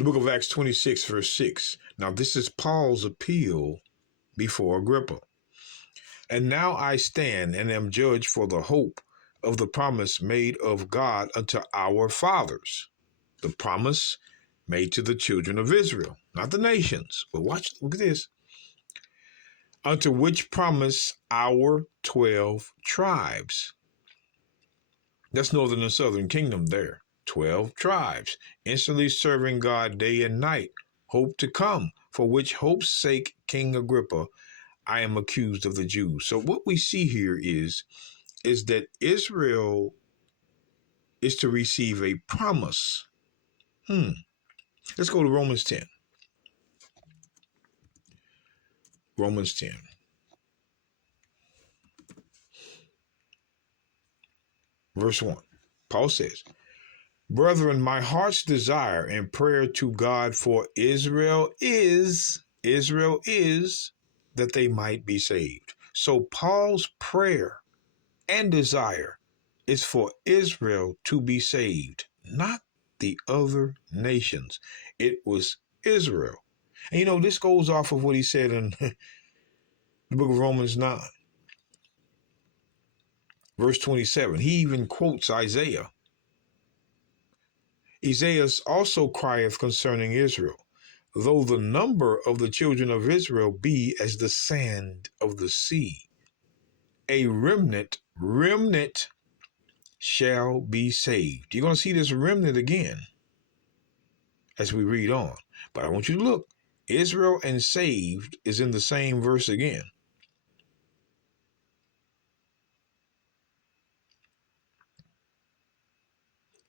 The book of Acts 26, verse 6. Now this is Paul's appeal before Agrippa. And now I stand and am judged for the hope of the promise made of God unto our fathers. The promise made to the children of Israel, not the nations. But look at this. Unto which promise our 12 tribes. That's northern and southern kingdom there. 12 tribes, instantly serving God day and night, hope to come, for which hope's sake, King Agrippa, I am accused of the Jews. So what we see here is that Israel is to receive a promise. Let's go to Romans 10. Romans 10. Verse 1. Paul says, Brethren, my heart's desire and prayer to God for Israel is that they might be saved. So Paul's prayer and desire is for Israel to be saved, not the other nations. It was Israel. And this goes off of what he said in the book of Romans 9, verse 27. He even quotes Isaiah. Isaiah also crieth concerning Israel, though the number of the children of Israel be as the sand of the sea, a remnant shall be saved. You're going to see this remnant again as we read on. But I want you to look. Israel and saved is in the same verse again.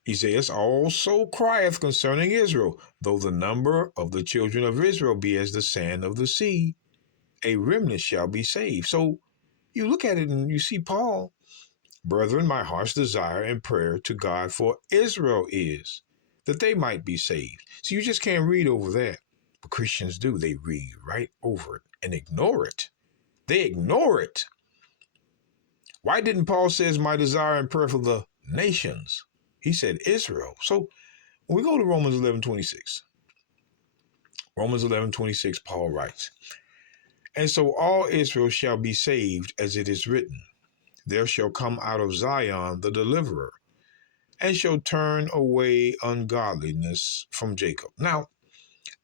Isaiah also crieth concerning Israel, though the number of the children of Israel be as the sand of the sea, a remnant shall be saved. So you look at it and you see Paul, Brethren, my heart's desire and prayer to God for Israel is that they might be saved. So you just can't read over that. But Christians do. They read right over it and ignore it. They ignore it. Why didn't Paul say my desire and prayer for the nations? He said Israel. So when we go to Romans 11:26, Paul writes, And so all Israel shall be saved, as it is written, There shall come out of Zion the deliverer, and shall turn away ungodliness from Jacob. Now,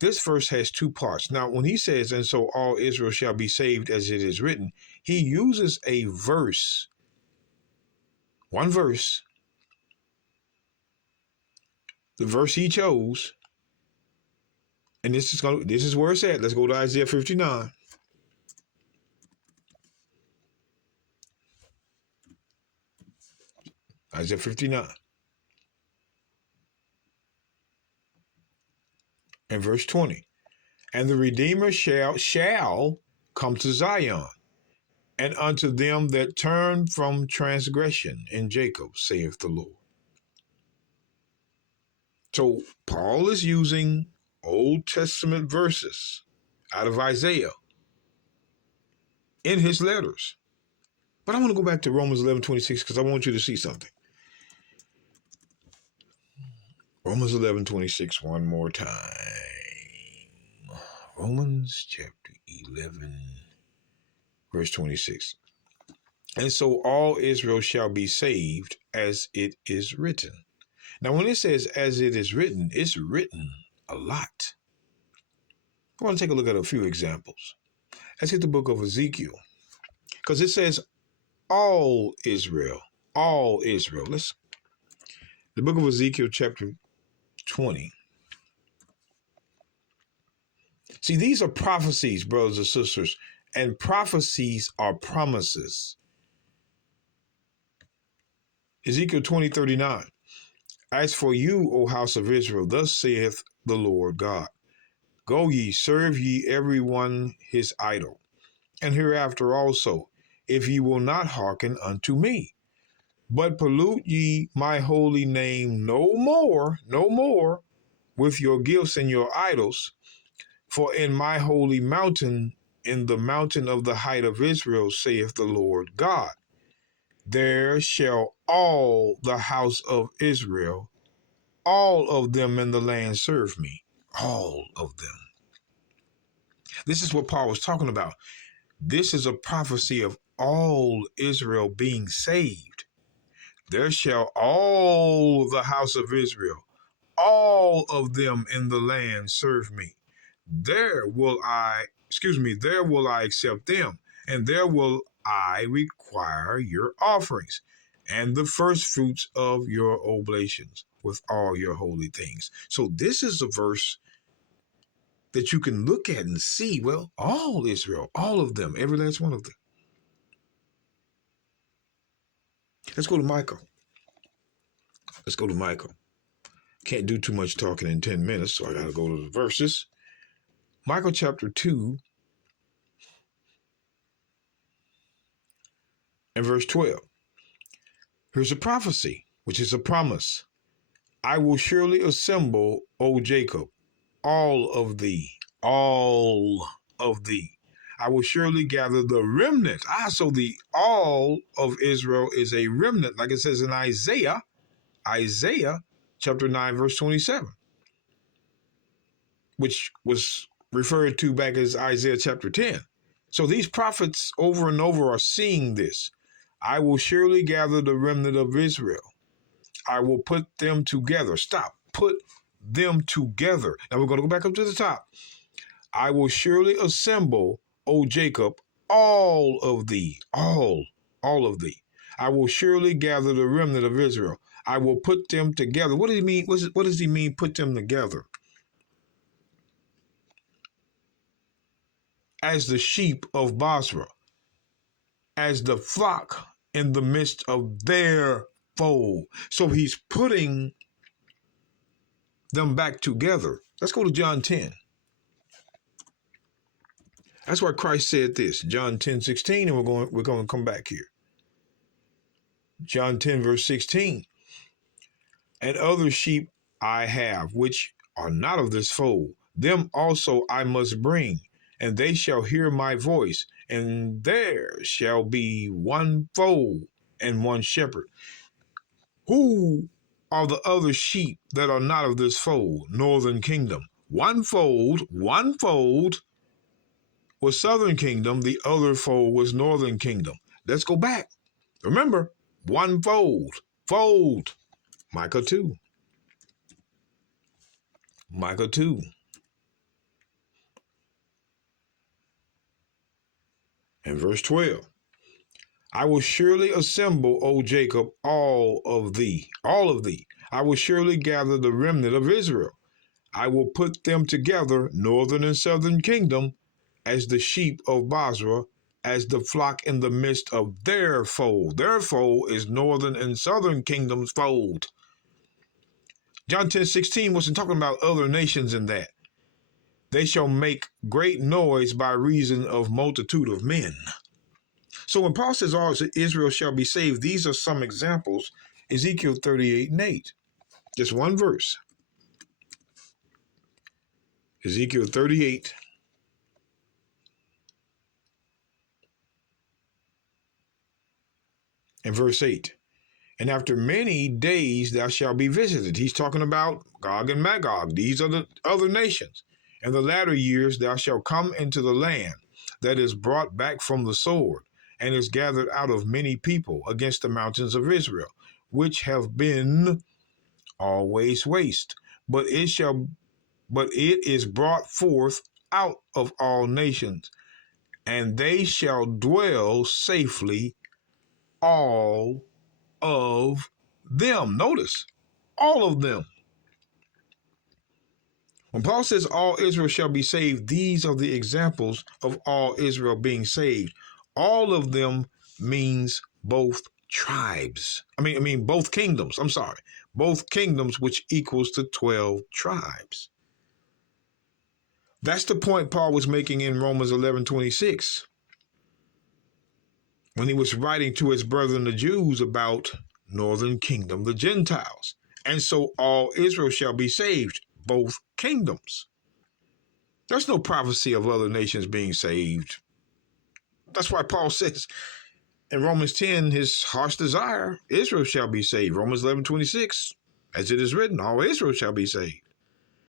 this verse has two parts. Now, when he says, and so all Israel shall be saved, as it is written, he uses a verse, one verse, the verse he chose, and this is where it's at. Let's go to Isaiah 59. Isaiah 59. And verse 20. And the Redeemer shall come to Zion, and unto them that turn from transgression in Jacob, saith the Lord. So Paul is using Old Testament verses out of Isaiah in his letters. But I want to go back to Romans 11:26 because I want you to see something. Romans 11:26 one more time. Romans chapter 11, verse 26. And so all Israel shall be saved, as it is written. Now, when it says as it is written, it's written a lot. I want to take a look at a few examples. Let's hit the book of Ezekiel, because it says all Israel, all Israel. The book of Ezekiel chapter 20. See, these are prophecies, brothers and sisters, and prophecies are promises. Ezekiel 20:39. As for you, O house of Israel, thus saith the Lord God, Go ye, serve ye every one his idol, and hereafter also, if ye will not hearken unto me. But pollute ye my holy name no more, with your gifts and your idols. For in my holy mountain, in the mountain of the height of Israel, saith the Lord God, there shall all the house of Israel, all of them in the land serve me. All of them. This is what Paul was talking about. This is a prophecy of all Israel being saved. There shall all the house of Israel, all of them in the land serve me. There will I accept them, and there will I require your offerings and the first fruits of your oblations with all your holy things. So this is a verse that you can look at and see, well, all Israel, all of them, every last one of them. Let's go to Michael. Can't do too much talking in 10 minutes, so I got to go to the verses. Michael chapter 2 and verse 12. Here's a prophecy, which is a promise. I will surely assemble, O Jacob, all of thee. I will surely gather the remnant. So the all of Israel is a remnant, like it says in Isaiah chapter 9, verse 27, which was referred to back as Isaiah chapter 10. So these prophets over and over are seeing this. I will surely gather the remnant of Israel. I will put them together. Put them together. Now we're going to go back up to the top. I will surely assemble, O Jacob, all of thee. All of thee. I will surely gather the remnant of Israel. I will put them together. What does he mean? What does he mean, put them together? As the sheep of Basra, as the flock in the midst of their fold. So he's putting them back together. Let's go to John 10. That's why Christ said this, John 10:16, and we're going to come back here. John 10, verse 16. And other sheep I have, which are not of this fold, them also I must bring, and they shall hear my voice, and there shall be one fold and one shepherd. Who are the other sheep that are not of this fold? Northern kingdom. One fold was southern kingdom. The other fold was northern kingdom. Let's go back. Remember, one fold. Micah 2. And verse 12. I will surely assemble, O Jacob, all of thee. I will surely gather the remnant of Israel. I will put them together, northern and southern kingdom, as the sheep of Basra, as the flock in the midst of their fold. Their fold is northern and southern kingdom's fold. John 10:16 wasn't talking about other nations in that. They shall make great noise by reason of multitude of men. So when Paul says all Israel shall be saved, these are some examples. Ezekiel 38:8. Just one verse. Ezekiel 38. And verse 8. And after many days thou shalt be visited. He's talking about Gog and Magog. These are the other nations. In the latter years thou shalt come into the land that is brought back from the sword, and is gathered out of many people against the mountains of Israel, which have been always waste. But it is brought forth out of all nations, and they shall dwell safely, all of them. Notice, all of them. When Paul says all Israel shall be saved, these are the examples of all Israel being saved. All of them means both tribes. Both kingdoms. Both kingdoms, which equals to 12 tribes. That's the point Paul was making in Romans 11:26. When he was writing to his brethren, the Jews, about northern kingdom, the Gentiles. And so all Israel shall be saved, both kingdoms. There's no prophecy of other nations being saved. That's why Paul says in Romans 10, his heart's desire, Israel shall be saved. Romans 11:26, as it is written, all Israel shall be saved.